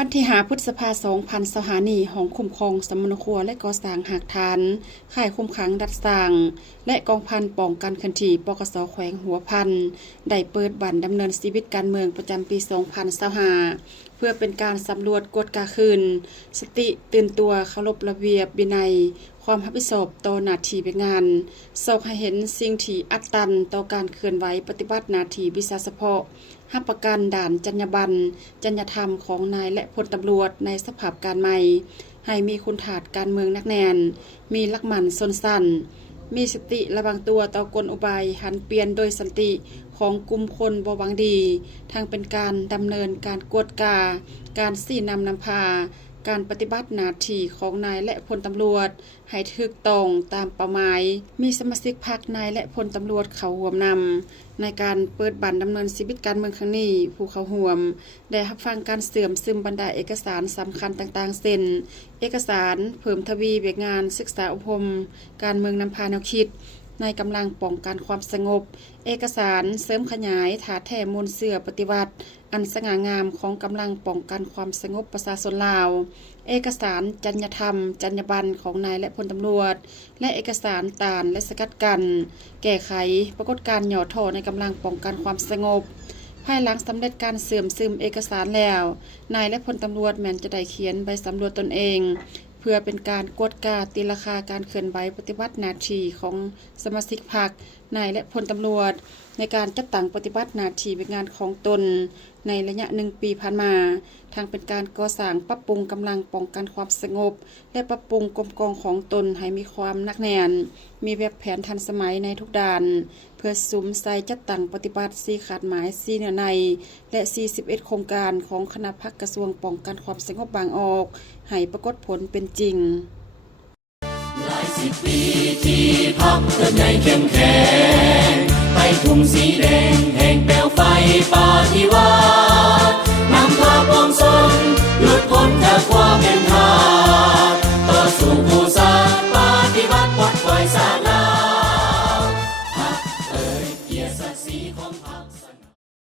บันทิหาพฤษภา2000สหานีของคุ้มครองสมนครัวและก่อสร้างหักฐานข่ายคุมขังดัดสร้างและกองพันป้องกันคันธีปกสแขวงหัวพันได้เปิดบันดำเนินชีวิตการเมืองประจำปี2025เพื่อเป็นการสำรวจกฎกาคืนสติตื่นตัวเคารพระเบียบวินัยความรับผิดชอบต่อหน้าที่เป็นงานสอกให้เห็นสิ่งที่อัดตันต่อการเคลื่อนไหวปฏิบัติหน้าที่วิชาเฉพาะหับประกันด่านจรรยาบรรณจรรยธรรมของนายและพลตำรวจในสภาพการใหม่ให้มีคุณฐานการเมืองนักแน่นมีลักหมันสนสั้นมีสติระวังตัวต่อกลอุบายหันเปลี่ยนโดยสันติของกลุ่มคนบ่หวังดีทั้งเป็นการดำเนินการกวดกาการชี้นำพาการปฏิบัติหน้าที่ของนายและพลตำรวจให้ถูกต้องตามเป้าหมายมีสมาชิกพรรคนายและพลตำรวจเข้าร่วมนำในการเปิดบันดำเนินชีวิตการเมืองครั้งนี้ผู้เข้าร่วมได้รับฟังการเสื่อมซึมบรรดาเอกสารสำคัญต่างๆเช่นเอกสารเพิ่มทวีเวียกงานศึกษาอบรมการเมืองนำพาแนวคิดในกำลังป้องกันความสงบเอกสารเสริมขยายถาแท้มูลเสื่อปฏิวัติอันสง่างามของกำลังป้องกันความสงบประชาชนลาวเอกสารจรรยธรรมจรรยาบรรณของนายและพลตำรวจและเอกสารต้านและสกัดกั้นแก้ไขปรากฏการณ์หย่อท่อในกำลังป้องกันความสงบภายหลังสำเร็จการเสื่อมซึมเอกสารแล้วนายและพลตำรวจแม้นจะได้เขียนใบสำรวจตนเองเพื่อเป็นการกวดกาตีราคาการเคลื่อนไหวปฏิบัติหน้าที่ของสมาชิกพรรคนายและพลตำรวจในการจัดตั้งปฏิบัติหน้าที่เป็นงานของตนในระยะ1 ปีผ่านมาทางเป็นการก่อสร้างปรับปรุงกำลังป้องกันความสงบและปรับปรุงกรมกองของตนให้มีความหนักแน่นมีแบบแผนทันสมัยในทุกด้านเพื่อสุมใส่จัดตั้งปฏิบัติ4ขาดหมาย4เนื้อในและ41โครงการของคณะพรรคกระทรวงป้องกันความสงบบางออกให้ปรากฏผลเป็นจริงหลายสิบปีที่พักเติบใหญ่เข้มแข็งไปทุ่งสีแดงแห่งเปลวไฟปาฏิวาริย์นำพาปวงชนหลุดพ้นจากความเป็นธรรม